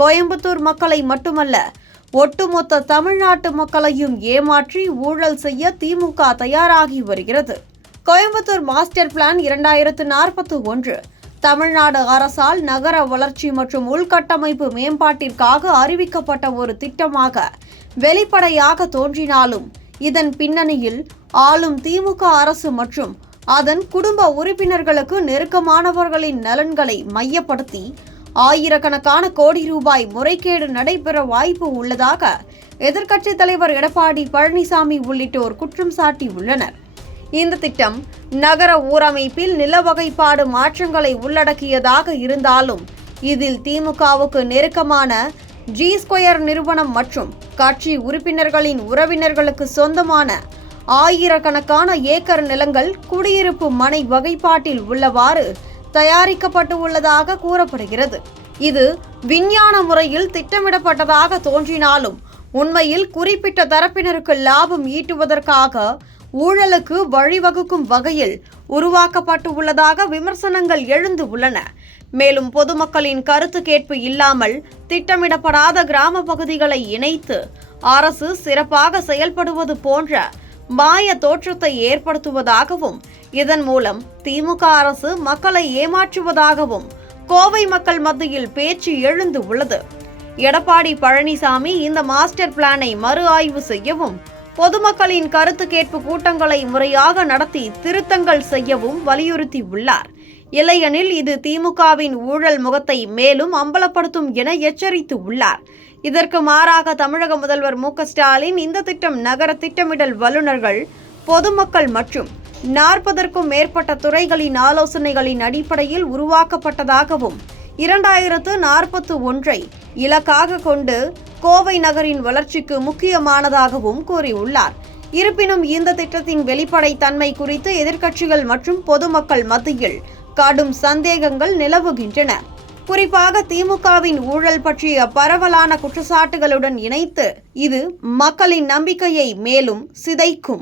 கோயம்புத்தூர் மக்களை மட்டுமல்ல ஒட்டுமொத்த தமிழ்நாட்டு மக்களையும் ஏமாற்றி ஊழல் செய்ய திமுக தயாராகி வருகிறது. கோயம்புத்தூர் மாஸ்டர் பிளான் இரண்டாயிரத்து நாற்பத்தி ஒன்று. தமிழ்நாடு அரசால் நகர வளர்ச்சி மற்றும் உள்கட்டமைப்பு மேம்பாட்டிற்காக அறிவிக்கப்பட்ட ஒரு திட்டமாக வெளிப்படையாக தோன்றினாலும் இதன் பின்னணியில் ஆளும் திமுக அரசு மற்றும் அதன் குடும்ப உறுப்பினர்களுக்கு நெருக்கமானவர்களின் நலன்களை மையப்படுத்தி ஆயிரக்கணக்கான கோடி ரூபாய் முறைகேடு நடைபெற வாய்ப்பு உள்ளதாக எதிர்க்கட்சித் தலைவர் எடப்பாடி பழனிசாமி உள்ளிட்டோர் குற்றம் சாட்டியுள்ளனர். இந்த திட்டம் நகர ஊரமைப்பில் நில வகைப்பாடு மாற்றங்களை உள்ளடக்கியதாக இருந்தாலும் இதில் திமுகவுக்கு நெருக்கமான ஜி ஸ்கொயர் நிறுவனம் மற்றும் கட்சி உறுப்பினர்களின் உறவினர்களுக்கு சொந்தமான ஆயிரக்கணக்கான ஏக்கர் நிலங்கள் குடியிருப்பு மனை வகைப்பாட்டில் உள்ளவாறு தயாரிக்கப்பட்டு உள்ளதாக கூறப்படுகிறது. இது விஞ்ஞான முறையில் திட்டமிடப்பட்டதாக தோன்றினாலும் உண்மையில் குறிப்பிட்ட தரப்பினருக்கு லாபம் ஈட்டுவதற்காக ஊழலுக்கு வழிவகுக்கும் வகையில் உருவாக்கப்பட்டு உள்ளதாக விமர்சனங்கள் எழுந்து உள்ளன. மேலும் பொதுமக்களின் கருத்து கேட்பு இல்லாமல் திட்டமிடப்படாத கிராம பகுதிகளை இணைத்து அரசு சிறப்பாக செயல்படுவது போன்ற மாய தோற்றத்தை ஏற்படுத்துவதாகவும் இதன் மூலம் திமுக அரசு மக்களை ஏமாற்றுவதாகவும் கோவை மக்கள் மத்தியில் பேச்சு எழுந்து உள்ளது. எடப்பாடி பழனிசாமி இந்த மாஸ்டர் பிளானை மறு ஆய்வு செய்யவும் பொதுமக்களின் கருத்து கேட்பு கூட்டங்களை முறையாக நடத்தி திருத்தங்கள் செய்யவும் வலியுறுத்தியுள்ளார். இல்லையெனில் இது திமுகவின் ஊழல் முகத்தை மேலும் அம்பலப்படுத்தும் என எச்சரித்து உள்ளார். இதற்கு மாறாக தமிழக முதல்வர் மு ஸ்டாலின் இந்த திட்டம் நகர திட்டமிடல் வல்லுநர்கள் பொதுமக்கள் மற்றும் நாற்பதற்கும் மேற்பட்ட துறைகளின் ஆலோசனைகளின் அடிப்படையில் உருவாக்கப்பட்டதாகவும் இரண்டாயிரத்து நாற்பத்து ஒன்றை இலக்காக கொண்டு கோவை நகரின் வளர்ச்சிக்கு முக்கியமானதாகவும் கூறியுள்ளார். இருப்பினும் இந்த திட்டத்தின் வெளிப்படை தன்மை குறித்து எதிர்க்கட்சிகள் மற்றும் பொதுமக்கள் மத்தியில் கடும் சந்தேகங்கள் நிலவுகின்றன. குறிப்பாக திமுகவின் ஊழல் பற்றிய பரவலான குற்றச்சாட்டுகளுடன் இணைத்து இது மக்களின் நம்பிக்கையை மேலும் சிதைக்கும்.